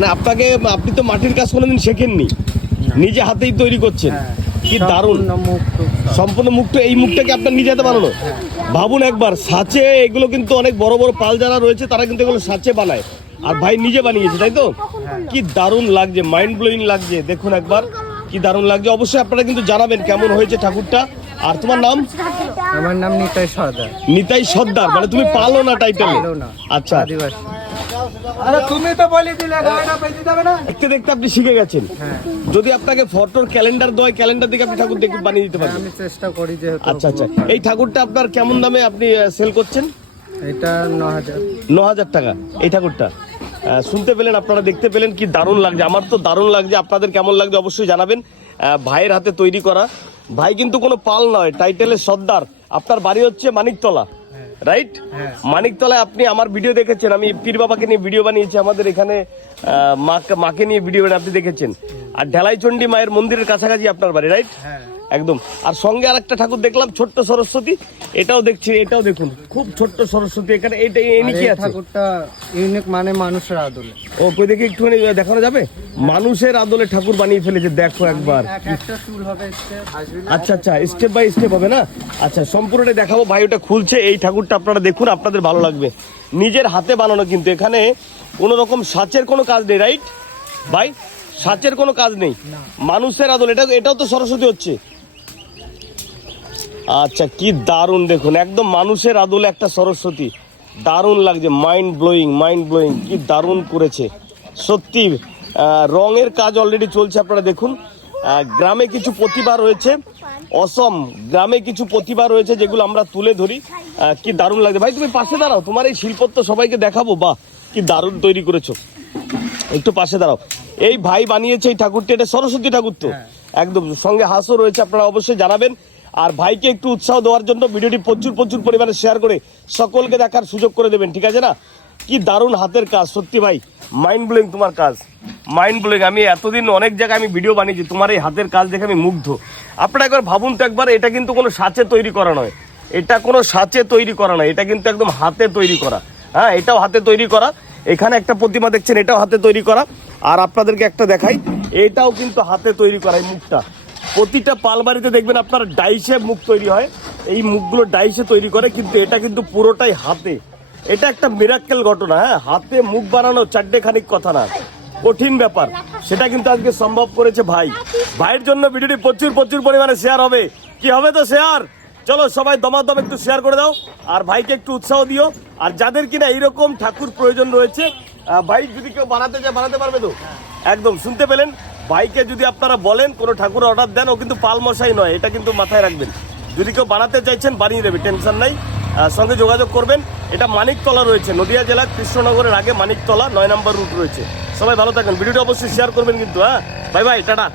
মানে আপনি তো মাটির কাজ কোনোদিন শেখেননি, নিজে হাতেই তৈরি করছেন। কি দারুণ, সম্পূর্ণ মুক্ত। এই মুখটাকে আপনার নিজে হাতে বানানো। ভাবুন একবার, সাঁচে এগুলো কিন্তু অনেক বড় বড় পাল যারা রয়েছে তারা কিন্তু এগুলো সাঁচে বানায়, আর ভাই নিজে বানিয়েছে, তাই তো? কি দারুণ লাগছে, মাইন্ড ব্লোয়িং লাগছে। দেখুন একবার কি দারুণ লাগছে। অবশ্যই আপনারা কিন্তু জানাবেন কেমন হয়েছে ঠাকুরটা। আর তোমার নাম? আমার নাম নিতাই সর্দার। নিতাই সর্দার, মানে তুমি পালো না টাইটেল? আচ্ছা, আদিবাসী। আরে তুমি তো বলে দিলে গাড়িটা পেতে যাবে না। দেখতে দেখতে আপনি শিখে গেছেন। যদি আপনাকে ফটোর ক্যালেন্ডার দেয়, ক্যালেন্ডার দেখে আপনি ঠাকুর দেখে বানিয়ে দিতে পারবেন। আমি চেষ্টা করি যেহেতু। আচ্ছা আচ্ছা, এই ঠাকুরটা আপনার কেমন দামে আপনি সেল করছেন? এটা 9000। 9000 টাকা এই ঠাকুরটা। শুনতে পেলেন আপনারা, দেখতে পেলেন কি দারুণ লাগছে। আমার তো দারুণ লাগছে, আপনাদের কেমন লাগছে অবশ্যই জানাবেন। ভাইয়ের হাতে তৈরি করা, ভাই কিন্তু কোনো পাল নয়, টাইটেলের সর্দার। আপনার বাড়ি হচ্ছে মানিকতলা, রাইট? মানিকতলায় আপনি আমার ভিডিও দেখেছেন, আমি পীর বাবাকে নিয়ে ভিডিও বানিয়েছি, আমাদের এখানে মাকে নিয়ে ভিডিও আপনি দেখেছেন। আর ঢেলাইচণ্ডী মায়ের মন্দিরের কাছাকাছি আপনার বাড়ি, রাইট? একদম। আর সঙ্গে আর একটা ঠাকুর দেখলাম, ছোট্ট সরস্বতী, এটাও দেখছি, এটাও দেখুন খুব ছোট্ট সরস্বতী। এখানে এটা কি আছে? ঠাকুরটা ইউনিক, মানে মানুষের আদলে। ও কই দেখি একটুখানি দেখানো যাবে? মানুষের আদলে ঠাকুর বানিয়ে ফেলেছে, দেখো একবার। একটা চুল হবে, আচ্ছা আচ্ছা, স্টেপ বাই স্টেপ হবে না? আচ্ছা, সম্পূর্ণটা দেখাবো। ভাই ওটা খুলছে, এই ঠাকুরটা আপনারা দেখুন, আপনাদের ভালো লাগবে। নিজের হাতে বানানো, কিন্তু এখানে কোনো রকম সাঁচের কোনো কাজ নেই, রাইট ভাই? সাঁচের কোনো কাজ নেই, মানুষের আদল। এটাও তো সরস্বতী হচ্ছে। আচ্ছা, কি দারুণ, দেখুন একদম মানুষের আদলে একটা সরস্বতী, দারুণ লাগছে। মাইন্ড ব্লোয়িং, মাইন্ড ব্লোয়িং, কি দারুণ করেছে সত্যি। রঙের কাজ অলরেডি চলছে, আপনারা দেখুন। গ্রামে কিছু প্রতিভা রয়েছে, অসম গ্রামে কিছু প্রতিভা রয়েছে যেগুলো আমরা তুলে ধরি। কি দারুণ লাগছে। ভাই তুমি পাশে দাঁড়াও, তোমার এই শিল্পত্ব সবাইকে দেখাবো। বাহ, কি দারুণ তৈরি করেছো, একটু পাশে দাঁড়াও। এই ভাই বানিয়েছে এই ঠাকুরটি, এটা সরস্বতী ঠাকুর তো একদম। সঙ্গে হাঁসও রয়েছে, আপনারা অবশ্যই জানাবেন। আর ভাইকে একটু উৎসাহ দেওয়ার জন্য ভিডিওটি প্রচুর প্রচুর পরিমাণে শেয়ার করে সকলকে দেখার সুযোগ করে দেবেন, ঠিক আছে না? কি দারুণ হাতের কাজ, সত্যি ভাই মাইন্ড ব্লোয়িং তোমার কাজ, মাইন্ড ব্লোয়িং। আমি এতদিন অনেক জায়গায় আমি ভিডিও বানিয়েছি, তোমার এই হাতের কাজ দেখে আমি মুগ্ধ। আপনারা একবার ভাবুন তো একবার, এটা কিন্তু কোনো সাঁচে তৈরি করা নয়, এটা কোনো সাঁচে তৈরি করা নয়, এটা কিন্তু একদম হাতে তৈরি করা। হ্যাঁ, এটাও হাতে তৈরি করা। এখানে একটা প্রতিমা দেখছেন, এটাও হাতে তৈরি করা। আর আপনাদেরকে একটা দেখাই, এটাও কিন্তু হাতে তৈরি করা। এই মুখটা প্রতিটা পালবাড়িতে দেখবেন আপনার ডাইসে মুখ তৈরি হয়, এই মুখগুলো ডাইসে তৈরি করে, কিন্তু এটা কিন্তু পুরোটাই হাতে। এটা একটা মিরাক্কেল ঘটনা। হ্যাঁ, হাতে মুখ বানানো চারটে খানিক কথা না, কঠিন ব্যাপার। সেটা কিন্তু আজকে সম্ভব করেছে ভাই। ভাইয়ের জন্য ভিডিওটি প্রচুর প্রচুর পরিমাণে শেয়ার হবে। কি হবে তো শেয়ার, চলো সবাই দমাদম একটু শেয়ার করে দাও, আর ভাইকে একটু উৎসাহ দিও। আর যাদের কিনা এইরকম ঠাকুর প্রয়োজন রয়েছে, ভাই যদি কেউ বানাতে চায় বানাতে পারবে তো? একদম, শুনতে পেলেন। ভাইকে যদি আপনারা বলেন কোনো ঠাকুর অর্ডার দেন, ও কিন্তু পাল মশাই নয়, এটা কিন্তু মাথায় রাখবেন। যদি কেউ বানাতে চাইছেন বানিয়ে দেবে, টেনশন নাই। সঙ্গে যোগাযোগ করবেন। এটা মানিকতলা রয়েছে, নদিয়া জেলা কৃষ্ণনগরের আগে মানিকতলা 9 নম্বর রুট রয়েছে। সবাই ভালো থাকেন, ভিডিওটা অবশ্যই শেয়ার করবেন কিন্তু। হ্যাঁ, বাই বাই, টাটা।